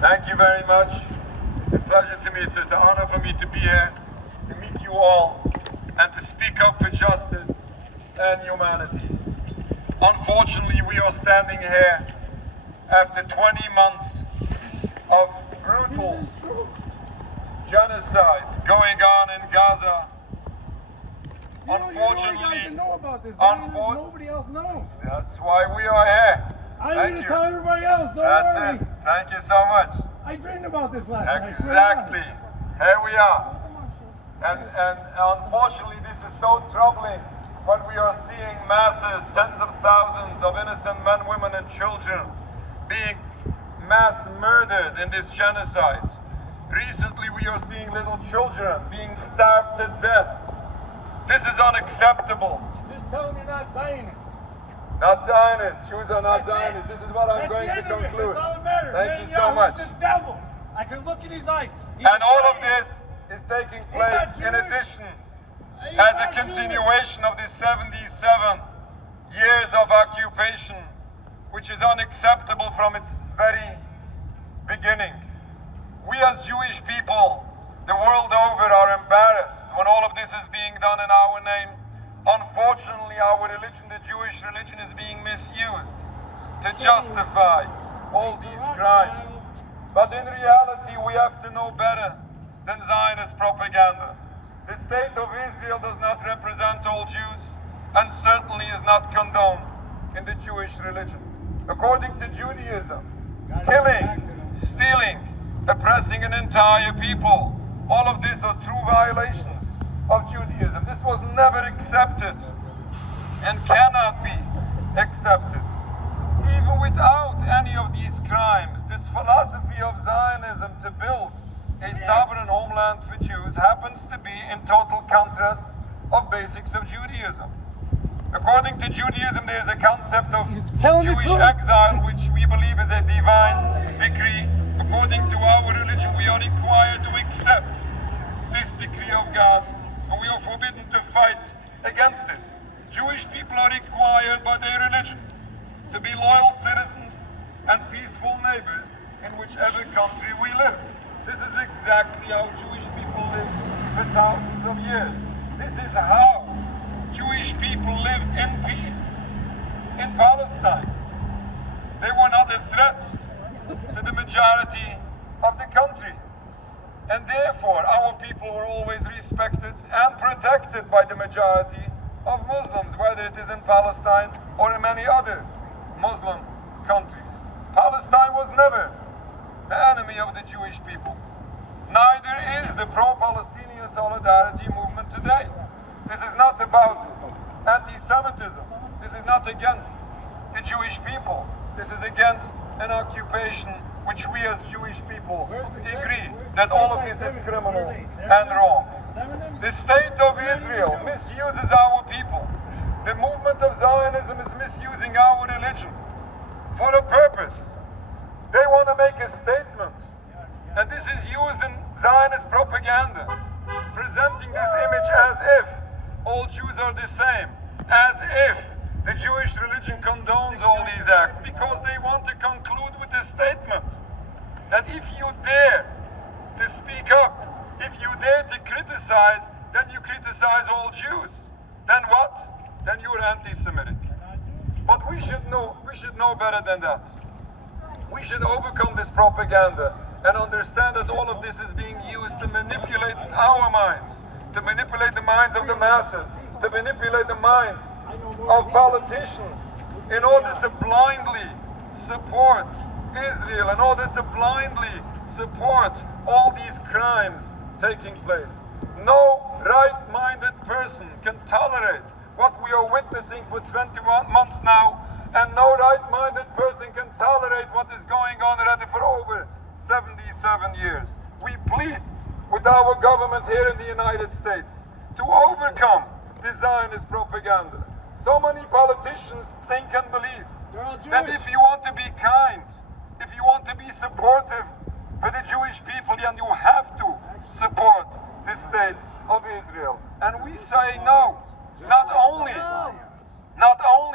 Thank you very much. It's a pleasure to me. It's an honor for me to be here, to meet you all, and to speak up for justice and humanity. Unfortunately, we are standing here after 20 months of brutal genocide going on in Gaza. Unfortunately, know about this. Nobody else knows. That's why we are here. I need to tell everybody else. Don't That's worry. it. Thank you so much. I dreamed about this last night. Exactly. Here we are. And unfortunately, this is so troubling when we are seeing masses, tens of thousands of innocent men, women, and children being mass murdered in this genocide. Recently, we are seeing little children being starved to death. This is unacceptable. Just tell them you're not Zionist. Not Zionist. Jews are not Zionists. This is what I'm going to conclude. That's all that matters. Thank you so much. The devil. I can look in his eyes. And all of this is taking place in addition as a continuation of this 77 years of occupation, which is unacceptable from its very beginning. We as Jewish people the world over are embarrassed when all of this is being done in our name. Unfortunately, our religion, the Jewish religion, is being misused to justify all these crimes. But in reality, we have to know better than Zionist propaganda. The state of Israel does not represent all Jews and certainly is not condoned in the Jewish religion. According to Judaism, killing, stealing, oppressing an entire people, all of these are true violations of Judaism. This was never accepted and cannot be accepted. Even without any of these crimes, this philosophy of Zionism to build a sovereign homeland for Jews happens to be in total contrast of basics of Judaism. According to Judaism, there is a concept of Jewish exile, which we believe is a divine decree. According to our religion, we are required to accept this decree of God, and we are forbidden to fight against it. Jewish people are required by their religion to be loyal citizens and peaceful neighbors in whichever country we live. This is exactly how Jewish people lived for thousands of years. This is how Jewish people lived in peace in Palestine. They were not a threat to the majority of the country. And therefore, our people were always respected and protected by the majority of Muslims, whether it is in Palestine or in many other Muslim countries. Palestine was never the enemy of the Jewish people. Neither is the pro-Palestinian solidarity movement today. This is not about anti-Semitism. This is not against the Jewish people. This is against an occupation which we as Jewish people agree that all of this is criminal and wrong. The state of Israel misuses our people. The movement of Zionism is misusing our religion for a purpose. They want to make a statement, and this is used in Zionist propaganda, presenting this image as if all Jews are the same, as if the Jewish religion condones all these acts, because they want to conclude with a statement that if you dare to speak up, if you dare to criticize, then you criticize all Jews. Then what? Then you're anti-Semitic. But we should know better than that. We should overcome this propaganda and understand that all of this is being used to manipulate our minds, to manipulate the minds of the masses, to manipulate the minds of politicians in order to blindly support Israel, in order to blindly support all these crimes taking place. No right-minded person can tolerate what we are witnessing for 21 months now, and no right-minded person can tolerate what is going on already for over 77 years. We plead with our government here in the United States to overcome the Zionist propaganda. So many politicians think and believe that if you want to be kind, if you want to be supportive for the Jewish people, then you have to support the state of Israel. And we say no. Not only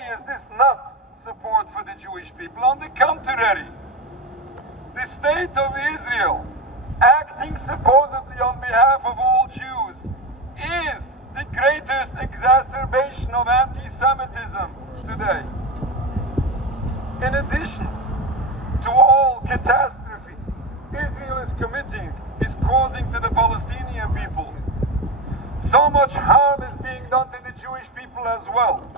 is this not support for the Jewish people, on the contrary, the the state of Israel, acting supposedly on behalf of all Jews, is the greatest exacerbation of anti-Semitism today. In addition to all catastrophe Israel is committing, is causing to the Palestinian people, so much harm is being done to the Jewish people as well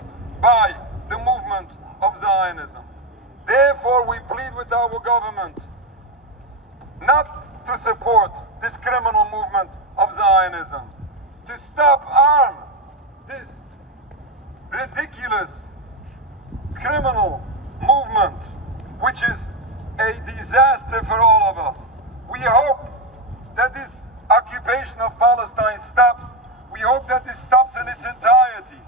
by the movement of Zionism. Therefore, we plead with our government not to support this criminal movement of Zionism, to stop arm this ridiculous criminal movement, which is a disaster for all of us. We hope that this occupation of Palestine stops. We hope that this stops in its entirety.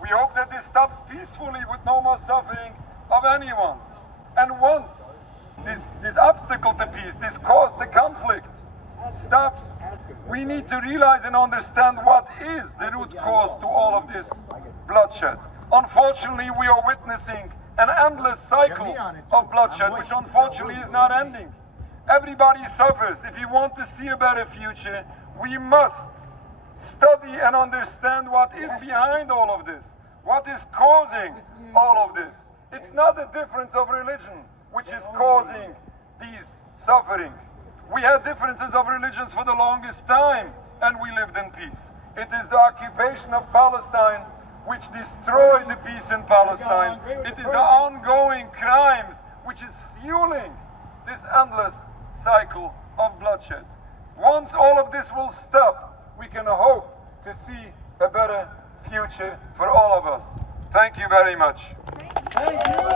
We hope that this stops peacefully with no more suffering of anyone. And once this obstacle to peace, this cause to conflict, stops, we need to realize and understand what is the root cause to all of this bloodshed. Unfortunately, we are witnessing an endless cycle of bloodshed, which unfortunately is not ending. Everybody suffers. If we want to see a better future, we must study and understand what is behind all of this, what is causing all of this. It's not the difference of religion which is causing these suffering. We had differences of religions for the longest time, and we lived in peace. It is the occupation of Palestine which destroyed the peace in Palestine. It is the ongoing crimes which is fueling this endless cycle of bloodshed. Once all of this will stop, we can hope to see a better future for all of us. Thank you very much. Thank you.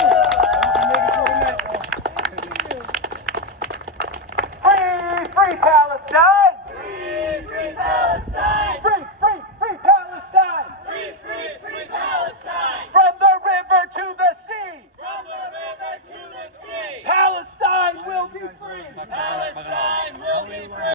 Free Palestine!